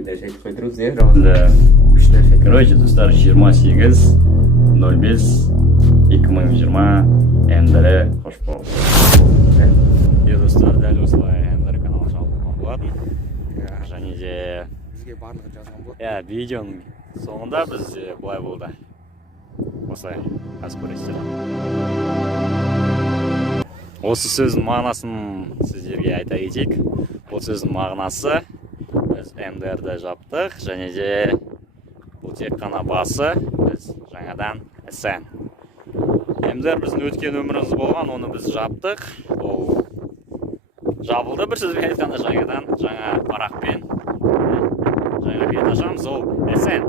комментарий айтып қойдырыңыз, иә, Рамазан? Да. Күшті нәрсе. Короче, достар, 28.05.2020 М-дәрі қош бол. Достар, дәл осылай М-дәрі каналы жабылған болатын. Және де Бізге барлығын жазған болады. видеоның соңында біз былай болды. Осылай, қазір көресіздер. Осы сөздің мағынасын сіздерге айта кетейік. Бұл сөздің мағынасы біз МДРді жаптық, және де бұл тек қана басы, біз жаңадан SN. МДР біздің өткен өміріміз болған, оны біз жаптық. Ол жабылды, бір сөзбен айтқанда жаңадан, жаңа парақпен жаңа бет ашамыз, ол SN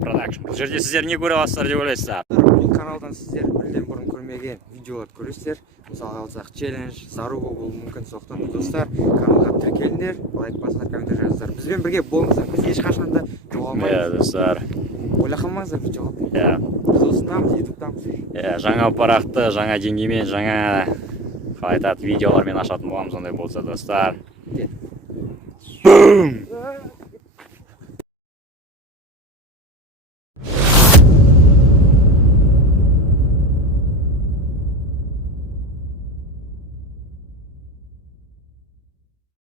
Production. Бұл жерде сіздер не көре аласыздар деп ойлайсыздар? Бұл каналдан сіздер мүлдем бұрын көрмеген видеоларды көресіздер. Мысалы алсақ челлендж, зарубы болуы мүмкін. Соқтан достар, каналға тіркеліңдер, лайк басыңдар, комментарий жазыңыздар. Бізбен бірге болыңыздар. Біз ешқашан да жоғалмаймыз. Достар. Ойла қалмаңыздар, біз жоғалмаймыз. Біз осындамыз, ютубтамыз. Жаңа парақты, жаңа деңгеймен, жаңа қалай айтады, видеолармен ашатын боламыз, ондай болса, достар.